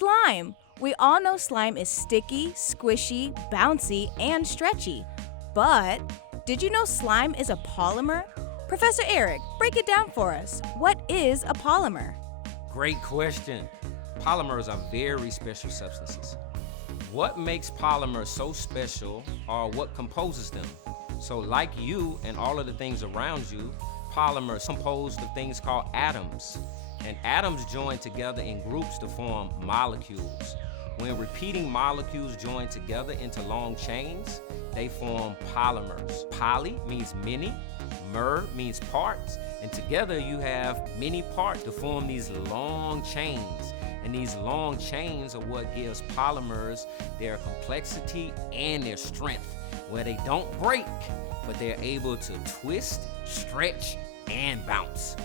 Slime. We all know slime is sticky, squishy, bouncy, and stretchy. But did you know slime is a polymer? Professor Eric, break it down for us. What is a polymer? Great question. Polymers are very special substances. What makes polymers so special are what composes them. So like you and all of the things around you, polymers composed of things called atoms. And atoms join together in groups to form molecules. When repeating molecules join together into long chains, they form polymers. Poly means many, mer means parts, and together you have many parts to form these long chains. And these long chains are what gives polymers their complexity and their strength, where they don't break, but they're able to twist, stretch, and bounce.